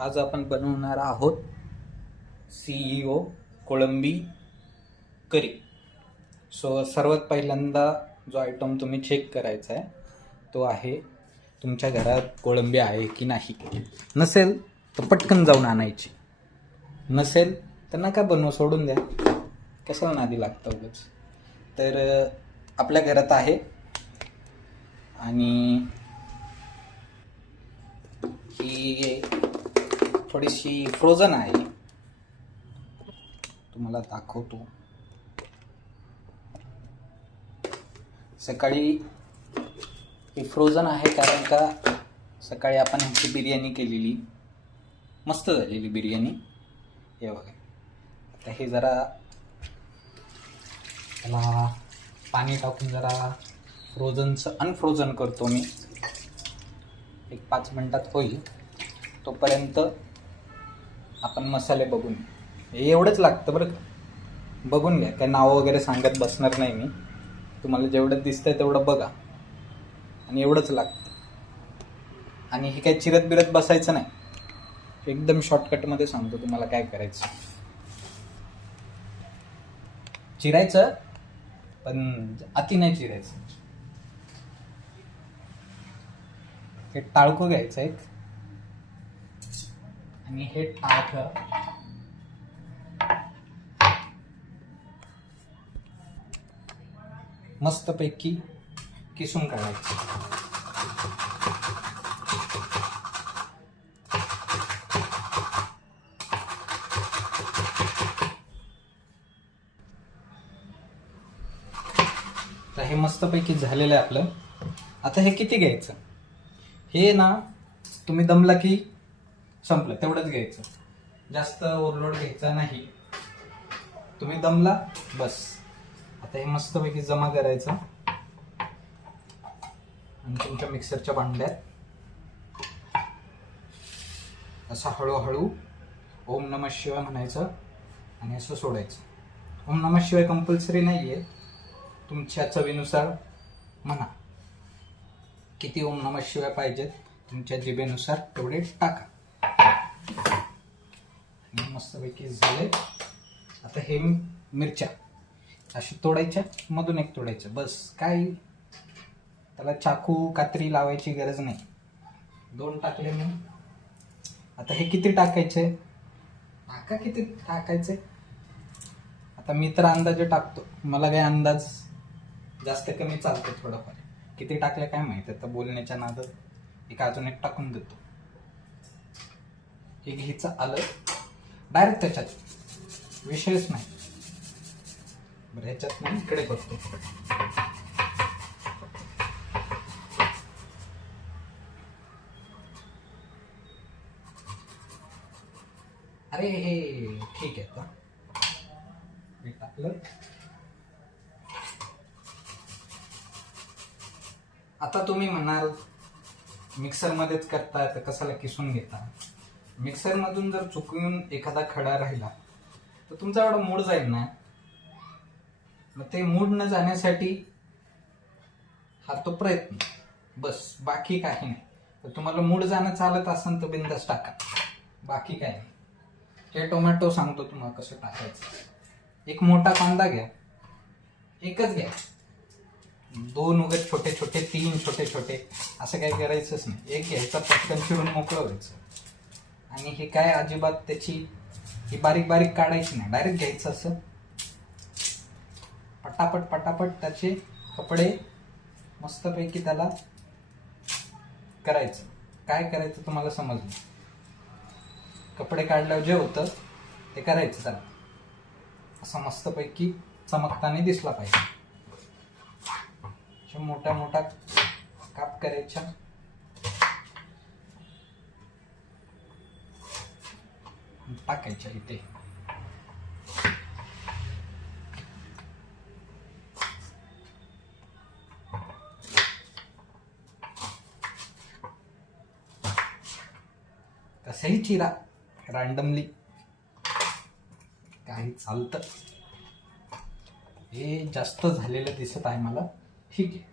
आज आपण बनवणार आहोत CEO कोळंबी करी. सर्वात पहिल्यांदा जो आयटम तुम्ही चेक करायचा आहे तो आहे तुमच्या घरात कोळंबी आहे की नाही. नसेल तर पटकन जाऊन आणायची, नसेल तर नका बनवू, सोडून द्या, कशाला नादी लागतं उगाच. तर आपल्या घरात आहे आणि ही थोडीशी फ्रोझन आहे, तुम्हाला दाखवतो. सकाळी ही फ्रोझन आहे कारण का सकाळी आपण ह्याची बिर्याणी केलेली, मस्त झालेली बिर्याणी. हे बघा, आता हे जरा त्याला पाणी टाकून जरा फ्रोझनचं अनफ्रोझन करतो मी. एक 5 मिनिटात होईल, तोपर्यंत आपण मसाले बघून, एवढंच लागतं बरं का, बघून घ्या. काय नाव वगैरे सांगत बसणार नाही मी, तुम्हाला जेवढं दिसतंय तेवढं बघा, आणि एवढंच लागतं. आणि हे काय चिरत बिरत बसायचं नाही, एकदम शॉर्टकटमध्ये सांगतो तुम्हाला काय करायचं. चिरायचं पण अति नाही चिरायचं. हे टाळकं घ्यायचं एक, आणि हे टाळकं मस्तपैकी किसून काढायचं. तर हे मस्तपैकी झालेलं आहे आपलं. आता हे किती घ्यायचं, हे ना तुम्ही दमला की संपलं, तेवढंच घ्यायचं, जास्त ओव्हरलोड घ्यायचा नाही. तुम्ही दमला बस. आता हे मस्तपैकी जमा करायचं आणि तुमच्या मिक्सरच्या भांड्यात असं हळूहळू ओम नमः शिवाय म्हणायचं आणि असं सोडायचं. ओम नमः शिवाय कंपल्सरी नाही आहे, तुमच्या चवीनुसार म्हणा. किती ओम नमः शिवाय पाहिजेत तुमच्या जिभेनुसार तेवढे टाका. आणि मस्तपैकी झाले. आता हे मिरच्या अशी तोडायच्या, मधून एक तोडायचं, बस. काय त्याला चाकू कात्री लावायची गरज नाही. 2 टाकले मी. आता हे किती टाकायचे, टाका किती टाकायचे. आता मी तर अंदाजे टाकतो, मला काही अंदाज जास्त कमी चालतो थोडंफार. किती टाकले काय माहिती, आता बोलण्याच्या नादात एक अजून एक टाकून देतो. हे घ्यायचं आलं डायरेक्ट त्याच्यात, विषयच नाही. बरं, ह्याच्यात मी इकडे करतो. अरे हे ठीक आहे. आता हे टाकलं. आता तुम्ही म्हणाल मिक्सरमध्येच करता तर कशाला किसून घेता. मिक्सरमधून जर चुकून एखादा खडा राहिला तर तुमचा एवढा मूड जाईल ना. मग ते मूड न जाण्यासाठी हा तो प्रयत्न, बस. बाकी काही नाही. तर तुम्हाला मूड जाणं चालत असेल तर बिंदास टाका, बाकी काय नाही. हे टोमॅटो सांगतो तुम्हाला कसं टाकायचं. एक मोठा कांदा घ्या, एकच घ्या. 2 वगैरे छोटे छोटे, 3 छोटे छोटे, असं काही करायचंच नाही. एक घ्यायचा, पटकन चिरून मोकळं व्हायचं. आणि हे काय अजिबात त्याची ही बारीक बारीक काढायची नाही, डायरेक्ट घ्यायचं असं पटापट पटापट. त्याचे कपडे मस्तपैकी त्याला करायचं. काय करायचं तुम्हाला समजलं. कपडे काढल्यावर जे होतं ते करायचं. त्याला असं मस्तपैकी चमकताना दिसला पाहिजे. मोठ्या मोठ्या काप करायच्या. टाकायच्या इथे. कसंही चिरा, रँडमली काही चालतं. हे जास्त झालेलं दिसत आहे मला, ठीक आहे.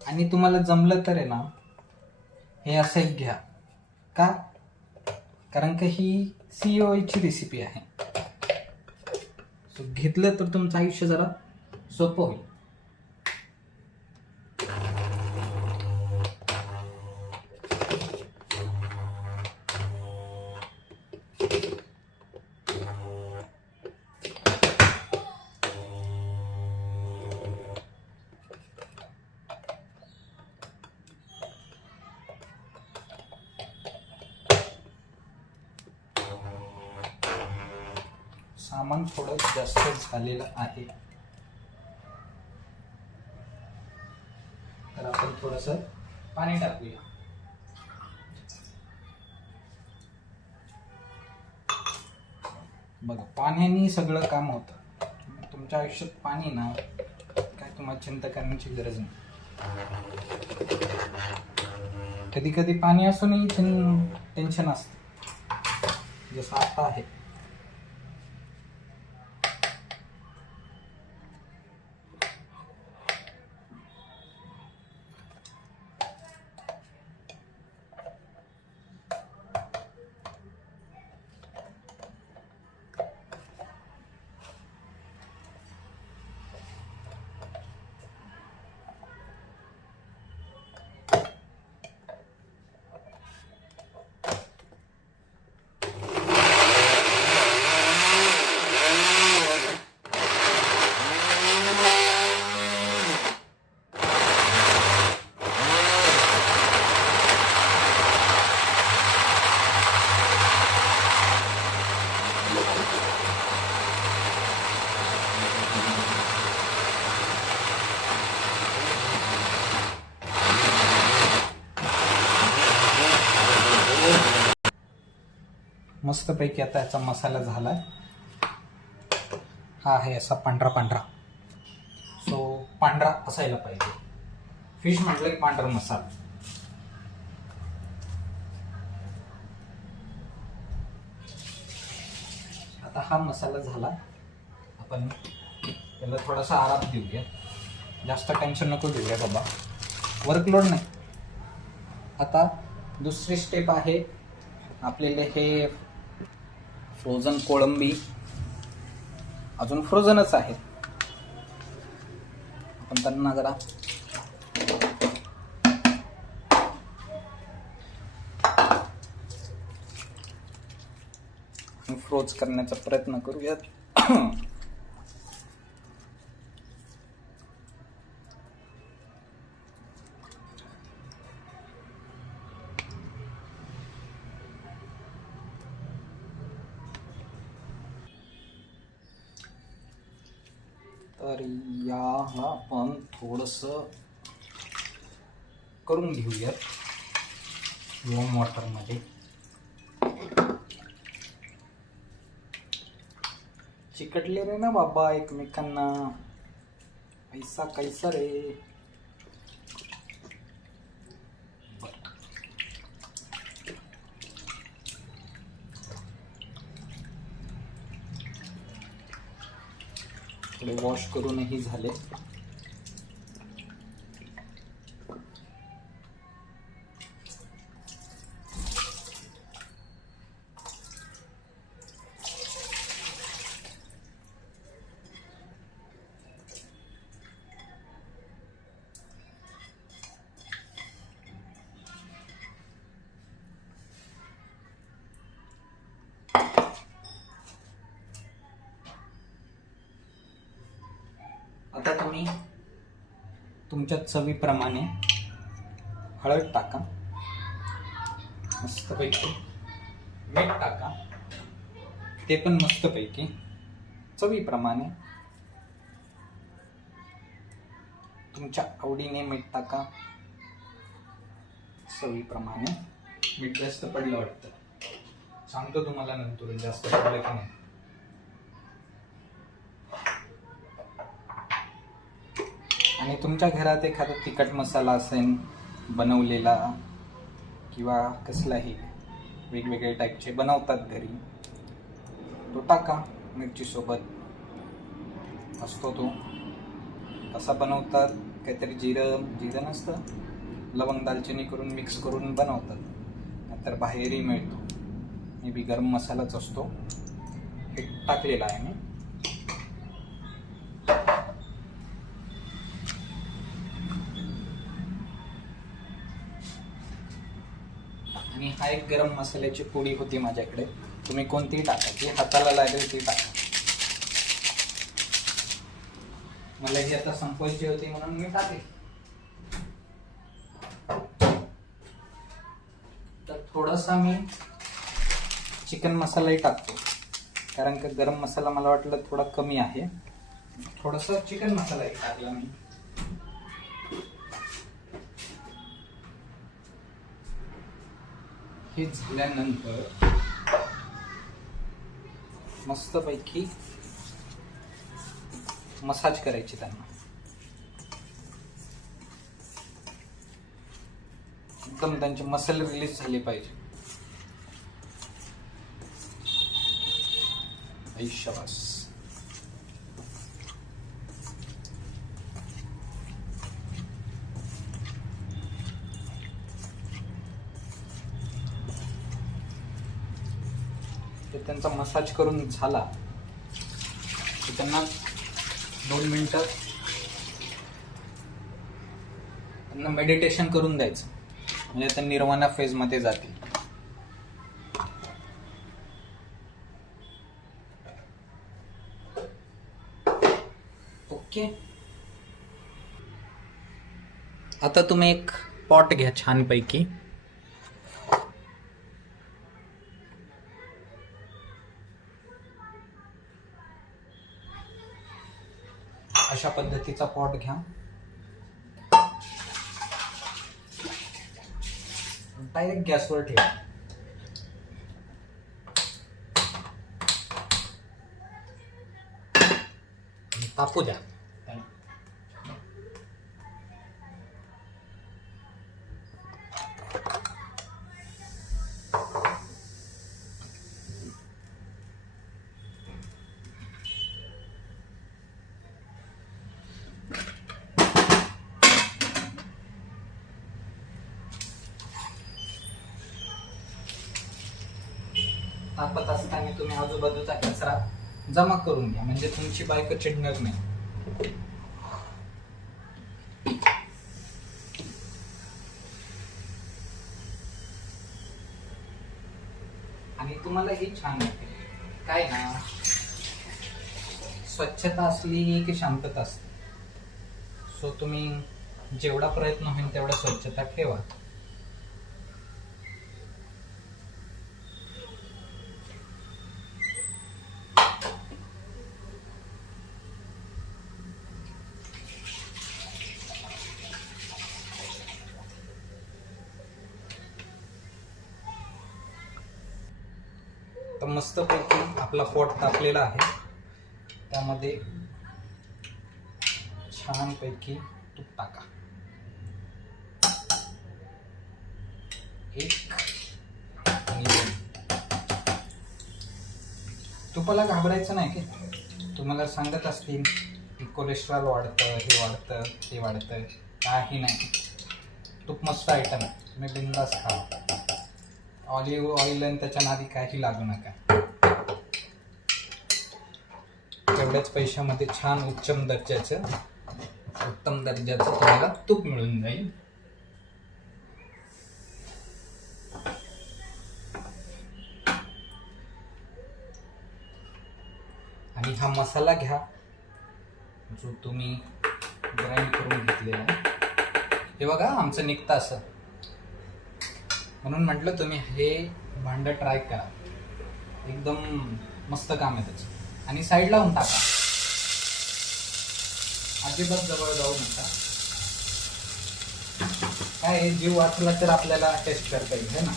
आणि तुम्हाला जमलं तर आहे ना, हे असं एक घ्या. का? कारण का ही COAची रेसिपी आहे. सो घेतलं तर तुमचं आयुष्य जरा सोपं होईल. सामान थोडं जास्त झालेलं आहे, तर आपण थोडंसं पाणी टाकूया. बघा, पाण्याने सगळं काम होतं. तुमच्या आयुष्यात पाणी ना, काय तुम्हाला चिंता करण्याची गरज नाही. कधी कधी पाणी असूनही टेन्शन असतं, जसं आता आहे. मस्तपैकी आता याचा मसाला झालाय. हा आहे असा पांढरा पांढरा. सो पांढरा असायला पाहिजे. फिश म्हटलं की पांढरा मसाला. आता हा मसाला झाला. आपण त्याला थोडासा आराम देऊया. जास्त टेन्शन नको घेऊया बाबा, वर्कलोड नाही. आता दुसरी स्टेप आहे आपल्याला हे फ्रोझन कोळंबी अजून फ्रोझनच आहेत. आपण त्यांना जरा फ्रोज करण्याचा प्रयत्न करूयात. तर याला आपण थोडंसं करून घेऊयात वॉर्म वॉटरमध्ये. चिकटले रे ना बाबा एकमेकांना, पैसा कैसा रे. थोडे वॉश करूनही झाले. आता तुम्ही तुमच्या चवीप्रमाणे हळद टाका, मस्तपैकी मीठ टाका, ते पण मस्तपैकी चवीप्रमाणे. तुमच्या आवडीने मीठ टाका, चवीप्रमाणे. मीठ जास्त पडलं वाटतं, सांगतो तुम्हाला नंतर जास्त पडलं की नाही. आणि तुमच्या घरात एखादा तिखट मसाला असेल बनवलेला, किंवा कसलाही वेगवेगळे टाईपचे बनवतात घरी, तो टाका मिरची सोबत. असतो तो तसा बनवतात. काहीतरी जिरं नसतं, लवंग दालचिनी करून मिक्स करून बनवतात, नंतर बाहेरही मिळतो. हे बी गरम मसालाच असतो. हे टाकलेला आहे मी. आणि हा एक गरम मसाल्याची पोडी होती माझ्याकडे, तुम्ही कोणतीही टाका, जी हाताला लागेल ती टाका. मला ही आता संपवायची होती म्हणून मी टाकली. तर थोडासा मी चिकन मसालाही टाकतो, कारण का गरम मसाला मला वाटलं थोडा कमी आहे. थोडासा चिकन मसालाही टाकला मी. हे झाल्यानंतर मस्तपैकी मसाज करायची त्यांना. एकदम त्यांचे मसल रिलीज झाले पाहिजे. शाबास. ते त्यांचा मसाज करून झाला की त्यांना 2 मिनिटं त्यांना मेडिटेशन करून द्यायचं, म्हणजे त्या निर्वाणा फेज मध्ये जातील. ओके. आता तुम्ही एक पॉट घ्या छानपैकी. अशा पद्धतीचा पॉट घ्या. डायरेक्ट गॅसवर ठेवा. तापू द्या. तापत असताना तुम्ही आजूबाजूचा कचरा जमा करून घ्या, म्हणजे तुमची बायको चिडणार नाही. आणि तुम्हाला ही छान वाटेल. काय ना, स्वच्छता असली की शांतता असते. सो तुम्ही जेवढा प्रयत्न होईल तेवढा स्वच्छता ठेवा. तर मस्तपैकी आपला पॉट तापलेला आहे. त्यामध्ये छानपैकी तूप टाका. 1 आणि 2. तुपाला घाबरायचं नाही की तुम्हाला सांगत असतील की कोलेस्ट्रॉल वाढतं, हे वाढतं, ते वाढतं. काही नाही. तूप मस्त आयटम आहे, तुम्ही बिंदास खा. ऑलिव्ह ऑइल आणि त्याच्या नादी काही लागू नका. तेवढ्याच पैशामध्ये छान उत्तम दर्जाचं तुम्हाला तूप मिळून जाईल. आणि हा मसाला घ्या जो तुम्ही ग्राइंड करून घेतलेला आहे. हे बघा आमचं निघतं असं, म्हणून म्हटलं तुम्ही हे भांड ट्राय करा. एकदम मस्त काम आहे त्याचं. आणि साईड लावून टाका, अजिबात जवळ जाऊ नका. काय जीव वाचला तर आपल्याला टेस्ट करता येईल, है ना.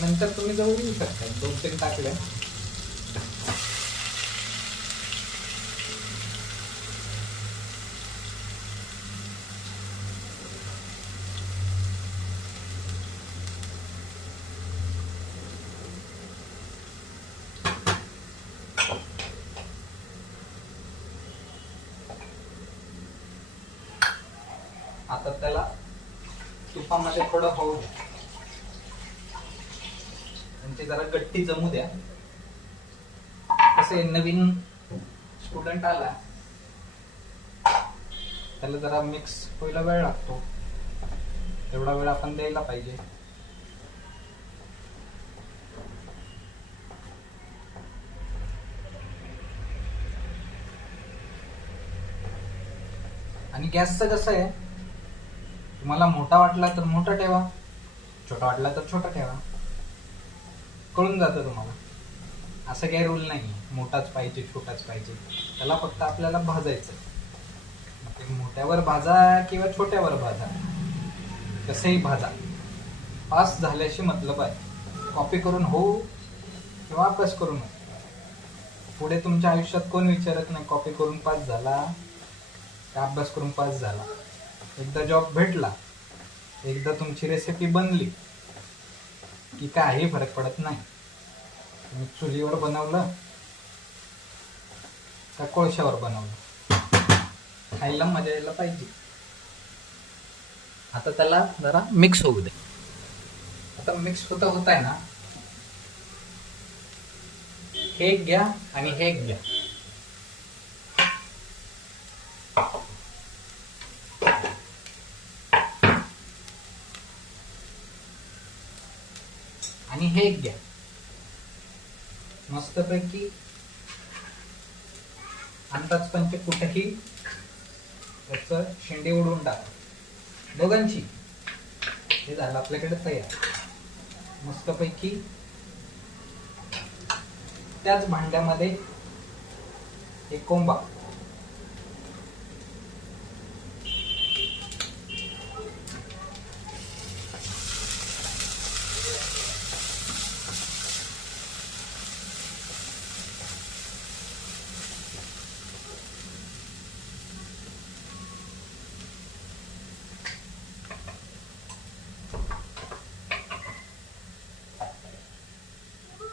नंतर तुम्ही जवळ येऊ शकता. 2-3 टाकले. आता त्याला तुपामध्ये थोडं होऊ द्या, म्हणजे जरा गट्टी जमू द्या. कसे नवीन स्टुडंट आला त्याला जरा मिक्स व्हायला वेळ लागतो, तेवढा वेळ आपण द्यायला पाहिजे. आणि गॅसचं कसं आहे, तुम्हाला मोठा वाटला तर मोठा ठेवा, छोटा वाटला तर छोटा ठेवा, कळून जातं तुम्हाला. असं काही रूल नाही मोठाच पाहिजे छोटाच पाहिजे, त्याला फक्त आपल्याला भाजायचं. ते मोठ्यावर भाजा किंवा छोट्यावर भाजा, कसंही भाजा, पास झाल्याशी मतलब आहे. कॉपी करून होऊ किंवा अभ्यास करून हो, पुढे तुमच्या आयुष्यात कोण विचारत नाही कॉपी करून पास झाला का अभ्यास करून पास झाला. एकदा जॉब भेटला, एकदा तुमची रेसिपी बनली की काही फरक पडत नाही. तुम्ही चुलीवर बनवलं का कोळशावर बनवलं, खायला मजा यायला पाहिजे. आता त्याला जरा मिक्स होऊ दे. आता मिक्स होत आहे ना, हे एक घ्या आणि हे एक घ्या. आणि हे एक घ्या. मस्तपैकी अंदाज पंच कुठेही याच शेंडी उडवून टाका दोघांची. हे झालं आपल्याकडे तयार. मस्तपैकी त्याच भांड्यामध्ये एक कोंबा,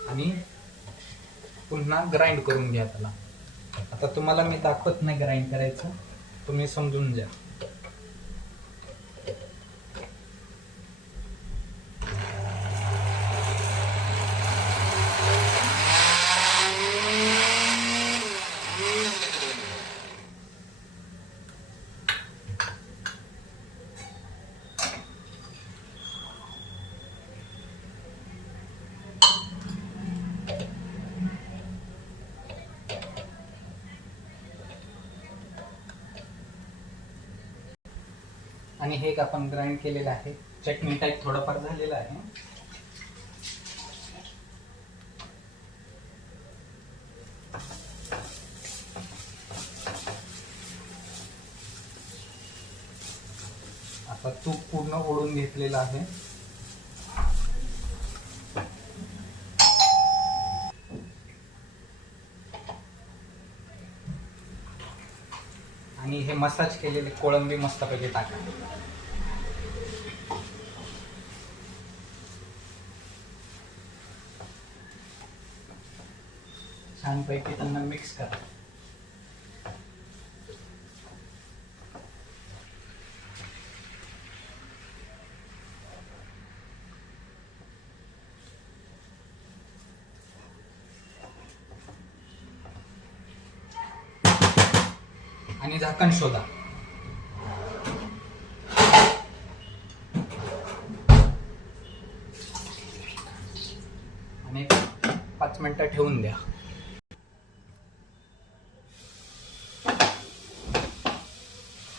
आणि पुन्हा ग्राइंड करून घ्या त्याला. आता तुम्हाला मी दाखवत नाही ग्राइंड करायचं, तुम्ही समजून घ्या. आणि हे आपण ग्राइंड केलेलं आहे, चटणी टाईप थोडंफार झालेलं आहे. आता तूप पूर्ण ओढून घेतलेलं आहे. आणि हे मसाज केलेले कोळंबी मस्तपैकी टाका. छानपैकी त्यांना मिक्स करा. आणि झाकण शोधा. आणि 5 मिनिटं ठेवून द्या.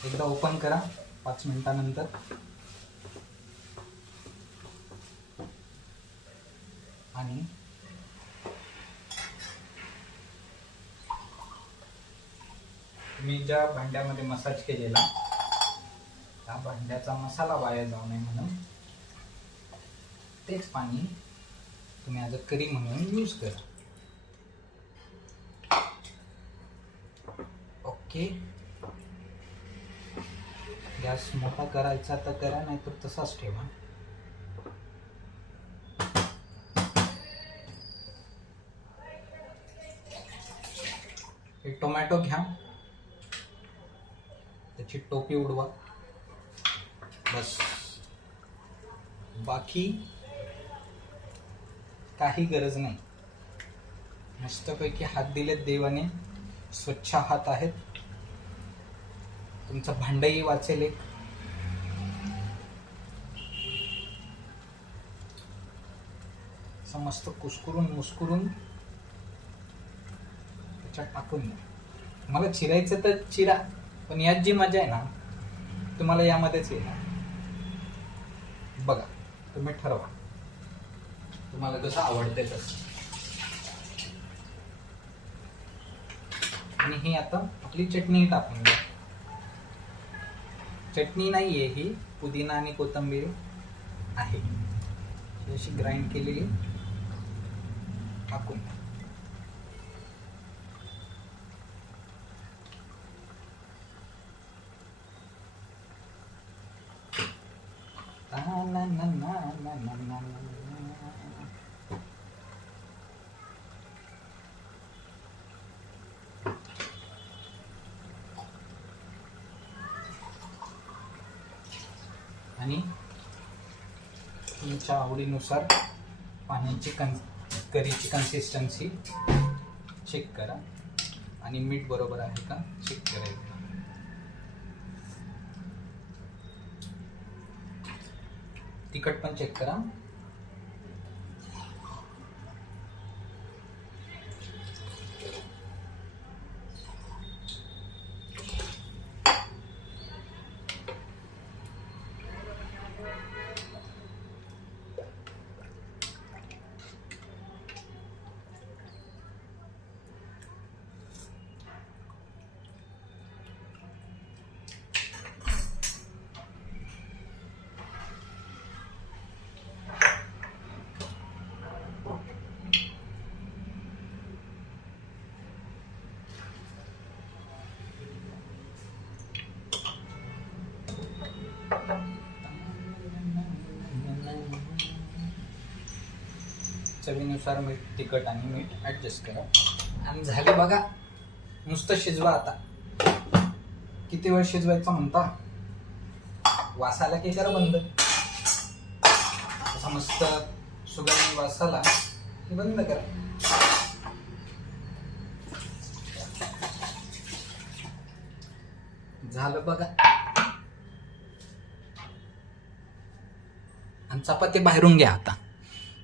एकदा ओपन करा 5 मिनिटानंतर. आणि मी ज्या भांड्यामध्ये मसाज केलेला त्या भांड्याचा मसाला वाया जाऊ नये म्हणून तेच पाणी तुम्ही ॲज अ करी म्हणून यूज करा. ओके. गॅस मोठा करायचा तर करा, नाहीतर तसाच ठेवा. एक टोमॅटो घ्या, त्याची टोपी उडवा. बस, बाकी काही गरज नाही. मस्तपैकी हात दिलेत देवाने, स्वच्छ हात आहेत. तुमचं भांडही वाचेल एक. असं मस्त कुस्करून मुस्कुरून त्याच्यात टाकून द्या. मला चिरायचं तर चिरा, पण यात जी मजा आहे ना तुम्हाला यामध्येच येणार. बघा, तुम्ही ठरवा तुम्हाला कसं आवडतंय तसं. आणि ही आता आपली चटणी टाकून द्या. चटणी नाहीये ही, पुदिना आणि कोथिंबीर आहे, अशी ग्राइंड केलेली टाकून द्या. आणि तुमच्या आवडीनुसार पाण्याची करीची कन्सिस्टन्सी चेक करा आणि मीठ बरोबर आहे का चेक करायचं. तिखट पण चेक करा. चवीनुसार मीठ, तिखट आणि मीठ ऍडजस्ट करा. आणि झाले बघा. नुसतं शिजवा आता. किती वेळ शिजवायचं म्हणता? वास आला की करा बंद. असा मस्त सुगंधी वास आला की बंद करा. झालं बघा. आणि चपाती बाहेरून घ्या आता.